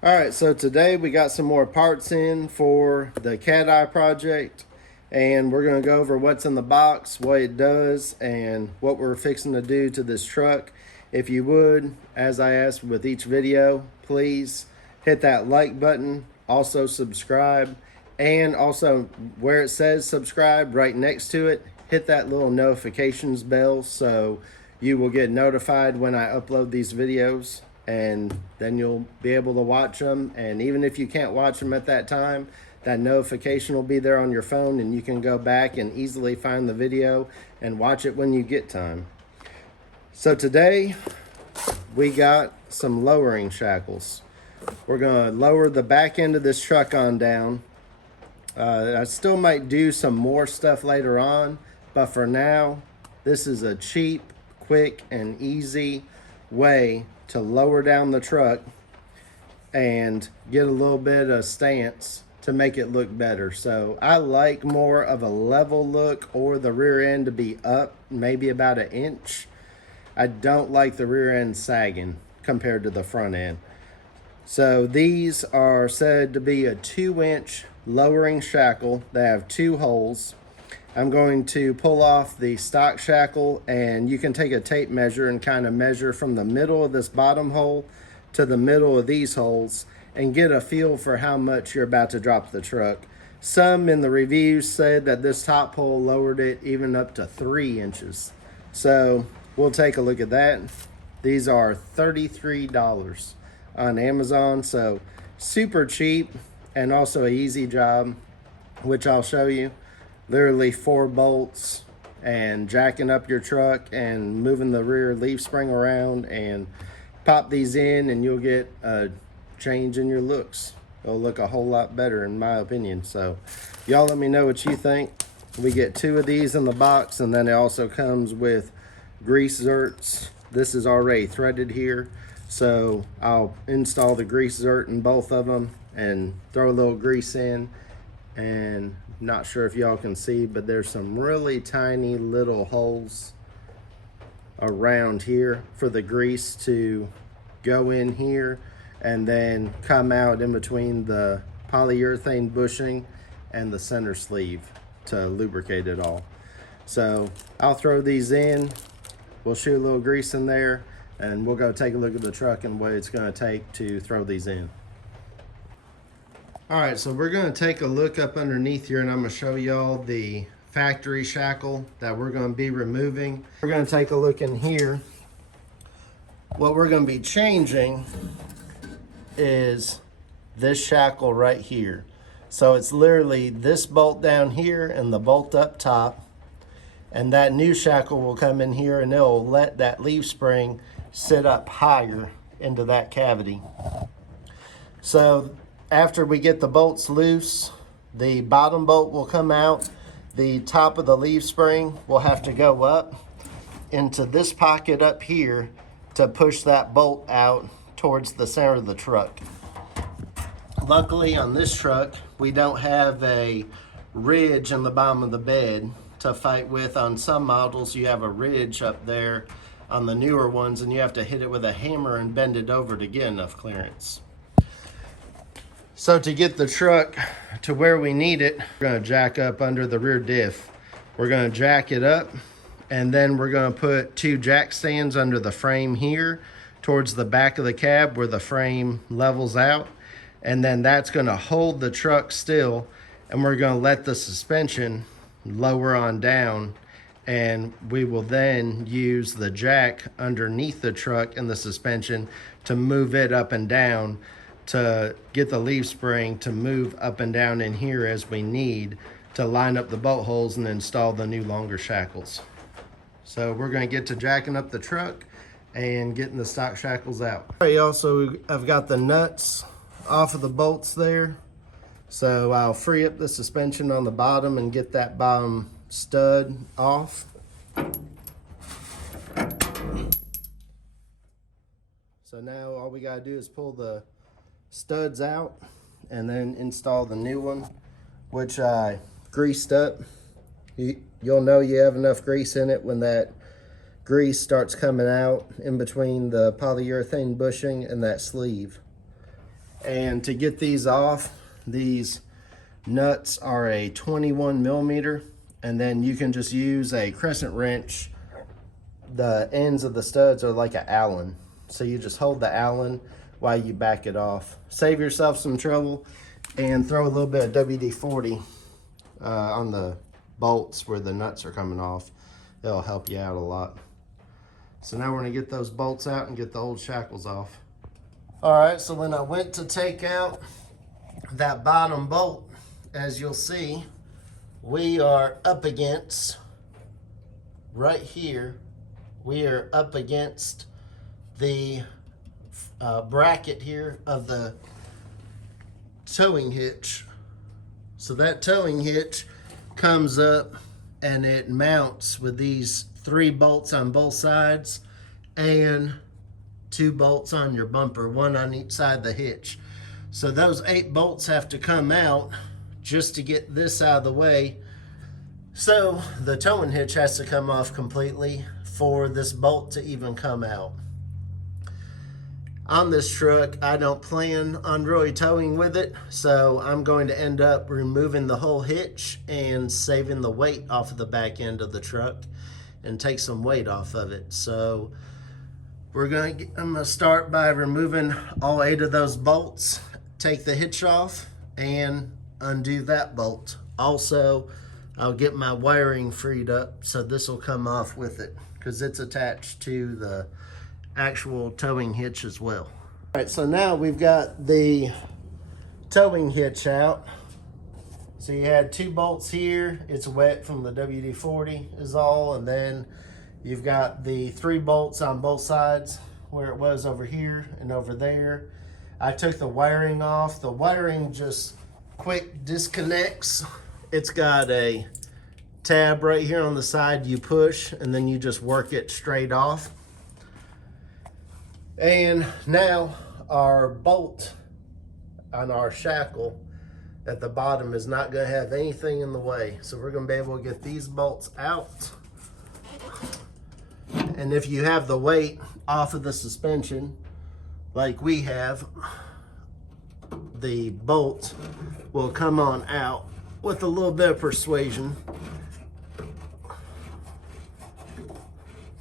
All right, so today we got some more parts in for the Cateye project, and we're going to go over what's in the box, what it does, and what we're fixing to do to this truck. If you would, as I asked with each video, please hit that like button, also subscribe, and also where it says subscribe, right next to it, hit that little notifications bell so you will get notified when I upload these videos, and then you'll be able to watch them. And even if you can't watch them at that time, that notification will be there on your phone, and you can go back and easily find the video and watch it when you get time. So today we got some lowering shackles. We're going to lower the back end of this truck on down. I still might do some more stuff later on, but for now, this is a cheap, quick, and easy way to lower down the truck and get a little bit of stance to make it look better. So I like more of a level look, or the rear end to be up maybe about 1 inch. I don't like the rear end sagging compared to the front end. So these are said to be a 2-inch lowering shackle. They have 2 holes. I'm going to pull off the stock shackle, and you can take a tape measure and kind of measure from the middle of this bottom hole to the middle of these holes and get a feel for how much you're about to drop the truck. Some in the reviews said that this top hole lowered it even up to 3 inches. So we'll take a look at that. These are $33 on Amazon, so super cheap and also an easy job, which I'll show you. Literally 4 bolts and jacking up your truck and moving the rear leaf spring around, and pop these in and you'll get a change in your looks. It'll look a whole lot better in my opinion. So y'all let me know what you think. We get 2 of these in the box, and then it also comes with grease zerts. This is already threaded here, so I'll install the grease zert in both of them and throw a little grease in. And not sure if y'all can see, but there's some really tiny little holes around here for the grease to go in here and then come out in between the polyurethane bushing and the center sleeve to lubricate it all. So I'll throw these in, we'll shoot a little grease in there, and we'll go take a look at the truck and what it's going to take to throw these in. All right, so we're going to take a look up underneath here, and I'm going to show y'all the factory shackle that we're going to be removing. We're going to take a look in here. What we're going to be changing is this shackle right here. So it's literally this bolt down here and the bolt up top, and that new shackle will come in here and it'll let that leaf spring sit up higher into that cavity. So after we get the bolts loose, the bottom bolt will come out. The top of the leaf spring will have to go up into this pocket up here to push that bolt out towards the center of the truck. Luckily on this truck, we don't have a ridge in the bottom of the bed to fight with. On some models, you have a ridge up there on the newer ones, and you have to hit it with a hammer and bend it over to get enough clearance. So to get the truck to where we need it, we're going to jack up under the rear diff. We're going to jack it up, and then we're going to put 2 jack stands under the frame here towards the back of the cab where the frame levels out. And then that's going to hold the truck still, and we're going to let the suspension lower on down, and we will then use the jack underneath the truck and the suspension to move it up and down, to get the leaf spring to move up and down in here as we need to line up the bolt holes and install the new longer shackles. So we're going to get to jacking up the truck and getting the stock shackles out. All right, y'all, so I've got the nuts off of the bolts there. So I'll free up the suspension on the bottom and get that bottom stud off. So now all we gotta do is pull the studs out and then install the new one, which I greased up. You'll know you have enough grease in it when that grease starts coming out in between the polyurethane bushing and that sleeve. And to get these off, these nuts are a 21 millimeter, and then you can just use a crescent wrench. The ends of the studs are like an Allen, so you just hold the Allen while you back it off. Save yourself some trouble and throw a little bit of WD-40 on the bolts where the nuts are coming off. It'll help you out a lot. So now we're gonna get those bolts out and get the old shackles off. All right, so when I went to take out that bottom bolt, as you'll see, we are up against, right here, we are up against the bracket here of the towing hitch. So that towing hitch comes up and it mounts with these 3 bolts on both sides and 2 bolts on your bumper, 1 on each side of the hitch. So those 8 bolts have to come out just to get this out of the way. So the towing hitch has to come off completely for this bolt to even come out. On this truck, I don't plan on really towing with it, so I'm going to end up removing the whole hitch and saving the weight off of the back end of the truck and take some weight off of it. So I'm gonna start by removing all 8 of those bolts, take the hitch off, and undo that bolt. Also, I'll get my wiring freed up, so this will come off with it because it's attached to the actual towing hitch as well. All right, so now we've got the towing hitch out. So you had 2 bolts here. It's wet from the WD-40 is all, and then you've got the 3 bolts on both sides where it was over here and over there. I took the wiring off. The wiring just quick disconnects. It's got a tab right here on the side you push, and then you just work it straight off. And now our bolt on our shackle at the bottom is not going to have anything in the way. So we're going to be able to get these bolts out. And if you have the weight off of the suspension, like we have, the bolt will come on out with a little bit of persuasion.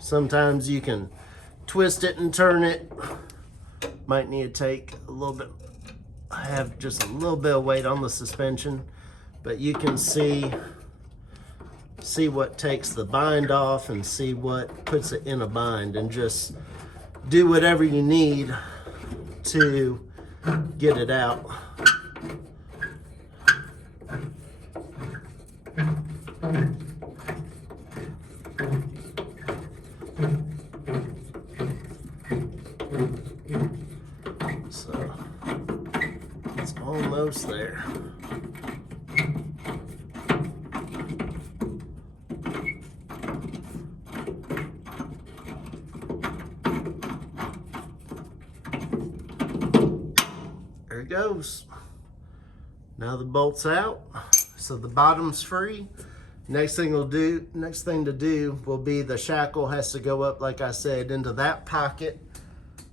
Sometimes you can twist it and turn it. Might need to take a little bit, have just a little bit of weight on the suspension, but you can see what takes the bind off and see what puts it in a bind, and just do whatever you need to get it out. So it's almost there. There it goes. Now the bolt's out, so the bottom's free. Next thing to do will be the shackle has to go up, like I said, into that pocket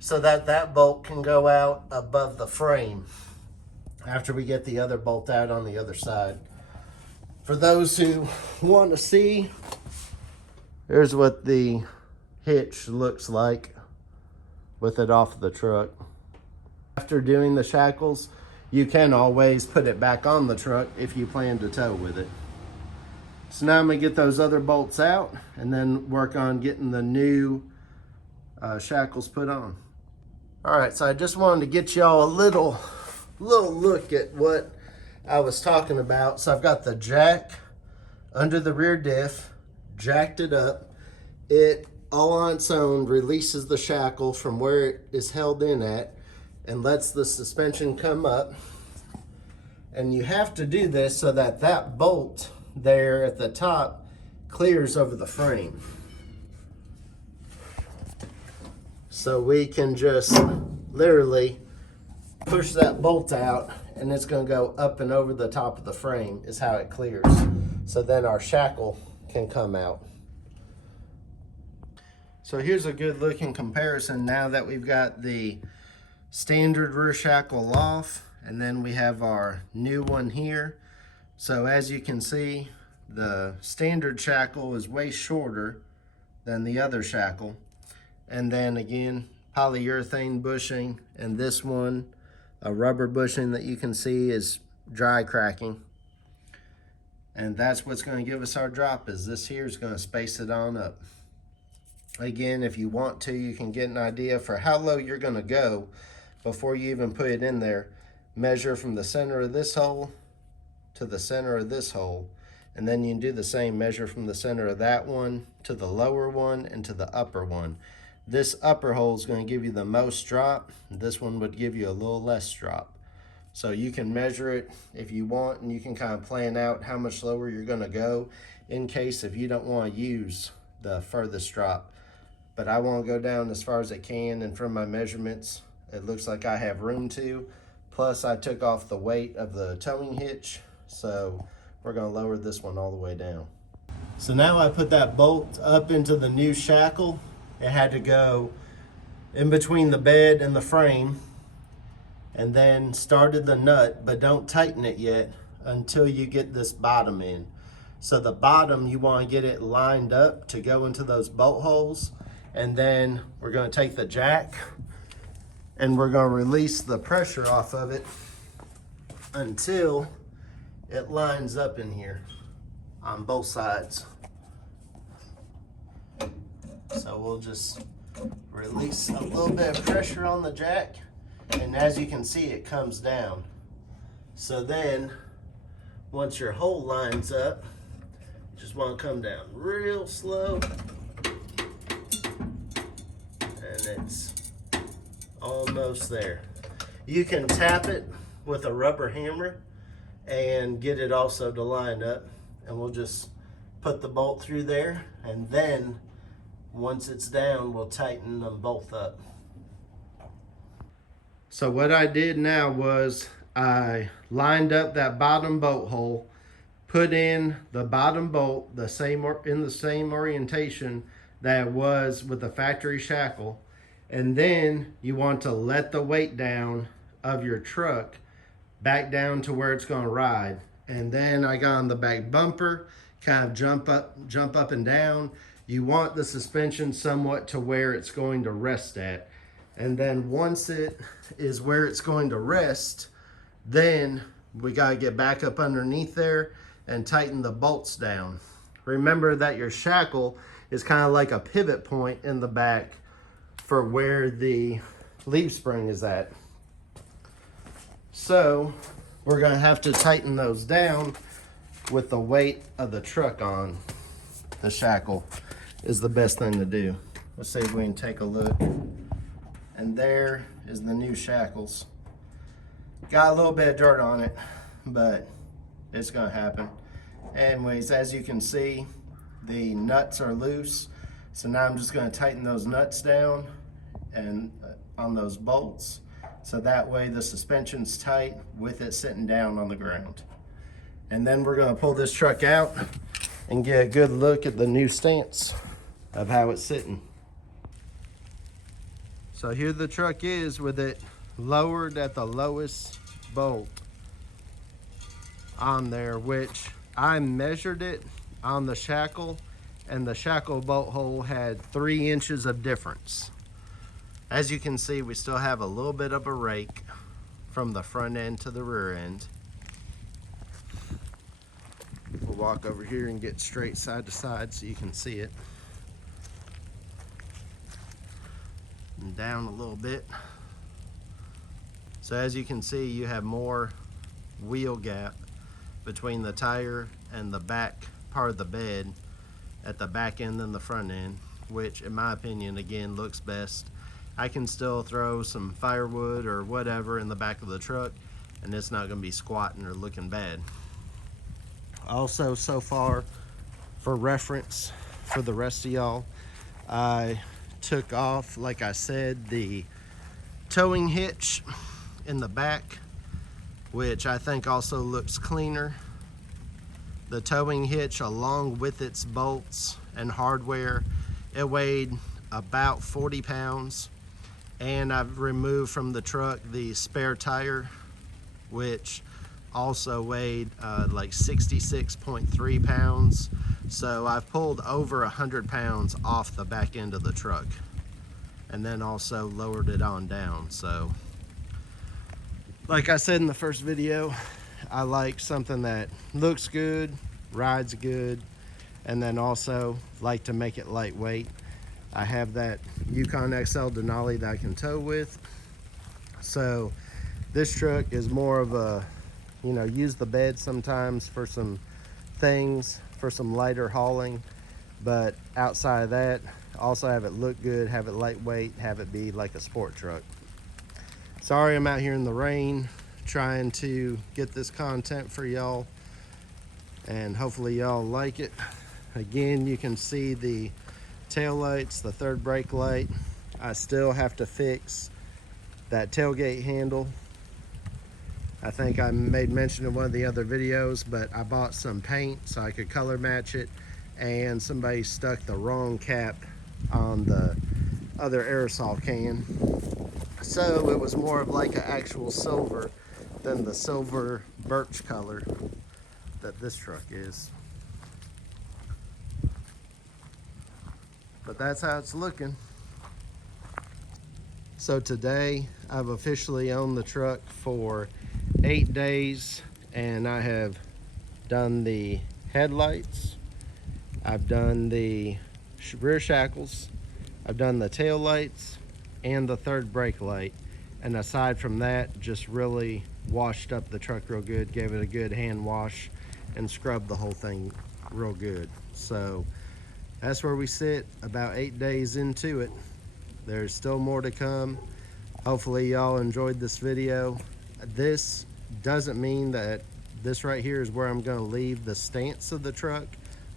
so that that bolt can go out above the frame after we get the other bolt out on the other side. For those who want to see, here's what the hitch looks like with it off the truck. After doing the shackles, you can always put it back on the truck if you plan to tow with it. So now I'm gonna get those other bolts out and then work on getting the new shackles put on. All right, so I just wanted to get y'all a little look at what I was talking about. So I've got the jack under the rear diff, jacked it up. It all on its own releases the shackle from where it is held in at and lets the suspension come up. And you have to do this so that that bolt there at the top clears over the frame. So we can just literally push that bolt out and it's going to go up and over the top of the frame is how it clears. So then our shackle can come out. So here's a good looking comparison now that we've got the standard rear shackle off, and then we have our new one here. So as you can see, the standard shackle is way shorter than the other shackle. And then again, polyurethane bushing, and this one, a rubber bushing that you can see is dry cracking. And that's what's going to give us our drop, is this here is going to space it on up. Again, if you want to, you can get an idea for how low you're going to go before you even put it in there. Measure from the center of this hole to the center of this hole, and then you can do the same, measure from the center of that one to the lower one and to the upper one. This upper hole is going to give you the most drop. This one would give you a little less drop. So you can measure it if you want, and you can kind of plan out how much lower you're going to go in case if you don't want to use the furthest drop. But I want to go down as far as I can, and from my measurements, it looks like I have room to. Plus, I took off the weight of the towing hitch, so we're going to lower this one all the way down. So now I put that bolt up into the new shackle. It had to go in between the bed and the frame, and then started the nut, but don't tighten it yet until you get this bottom in. So the bottom, you want to get it lined up to go into those bolt holes, and then we're going to take the jack and we're going to release the pressure off of it until it lines up in here on both sides. So we'll just release a little bit of pressure on the jack, and as you can see, it comes down. So then once your hole lines up, you just want to come down real slow, and it's almost there. You can tap it with a rubber hammer and get it also to line up, and we'll just put the bolt through there, and then once it's down, we'll tighten them both up. So what I did now was I lined up that bottom bolt hole, put in the bottom bolt in the same orientation that it was with the factory shackle, and then you want to let the weight down of your truck back down to where it's going to ride. And then I got on the back bumper, kind of jump up and down. You want the suspension somewhat to where it's going to rest at. And then once it is where it's going to rest, then we got to get back up underneath there and tighten the bolts down. Remember that your shackle is kind of like a pivot point in the back for where the leaf spring is at. So we're going to have to tighten those down with the weight of the truck on. The shackle is the best thing to do. Let's see if we can take a look. And there is the new shackles. Got a little bit of dirt on it, but it's going to happen. Anyways, as you can see, the nuts are loose. So now I'm just going to tighten those nuts down and on those bolts, so that way the suspension's tight with it sitting down on the ground. And then we're going to pull this truck out and get a good look at the new stance of how it's sitting. So here the truck is with it lowered at the lowest bolt on there, which I measured it on the shackle, and the shackle bolt hole had 3 inches of difference. As you can see, we still have a little bit of a rake from the front end to the rear end. We'll walk over here and get straight side to side so you can see it. And down a little bit. So as you can see, you have more wheel gap between the tire and the back part of the bed at the back end than the front end, which in my opinion, again, looks best. I can still throw some firewood or whatever in the back of the truck, and it's not going to be squatting or looking bad. Also, so far, for reference for the rest of y'all, I took off, like I said, the towing hitch in the back, which I think also looks cleaner. The towing hitch, along with its bolts and hardware, it weighed about 40 pounds. And I've removed from the truck the spare tire, which also weighed like 66.3 pounds. So I've pulled over 100 pounds off the back end of the truck, and then also lowered it on down. So like I said in the first video, I like something that looks good, rides good, and then also like to make it lightweight. I have that Yukon XL Denali that I can tow with. So this truck is more of a, you know, use the bed sometimes for some things, for some lighter hauling. But outside of that, also have it look good, have it lightweight, have it be like a sport truck. Sorry I'm out here in the rain trying to get this content for y'all, and hopefully y'all like it. Again, you can see the tail lights, the third brake light. I still have to fix that tailgate handle. I think I made mention in one of the other videos, but I bought some paint so I could color match it, and somebody stuck the wrong cap on the other aerosol can. So it was more of like an actual silver than the silver birch color that this truck is. But that's how it's looking. So today I've officially owned the truck for 8 days, and I have done the headlights, I've done the rear shackles, I've done the tail lights and the third brake light. And aside from that, just really washed up the truck real good, gave it a good hand wash, and scrubbed the whole thing real good. So that's where we sit about 8 days into it. There's still more to come. Hopefully y'all enjoyed this video. This doesn't mean that this right here is where I'm gonna leave the stance of the truck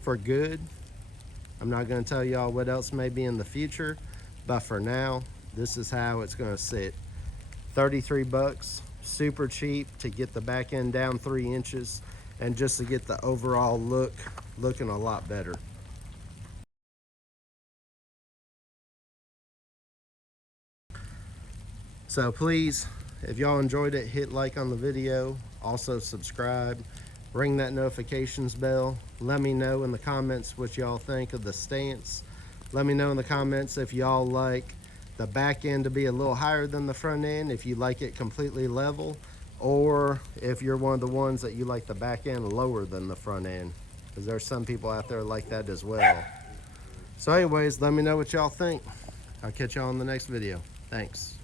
for good. I'm not gonna tell y'all what else may be in the future, but for now, this is how it's gonna sit. 33 bucks, super cheap to get the back end down 3 inches, and just to get the overall look looking a lot better. So please, if y'all enjoyed it, hit like on the video, also subscribe, ring that notifications bell. Let me know in the comments what y'all think of the stance. Let me know in the comments if y'all like the back end to be a little higher than the front end, if you like it completely level, or if you're one of the ones that you like the back end lower than the front end, because there's some people out there like that as well. So anyways, let me know what y'all think. I'll catch y'all in the next video. Thanks.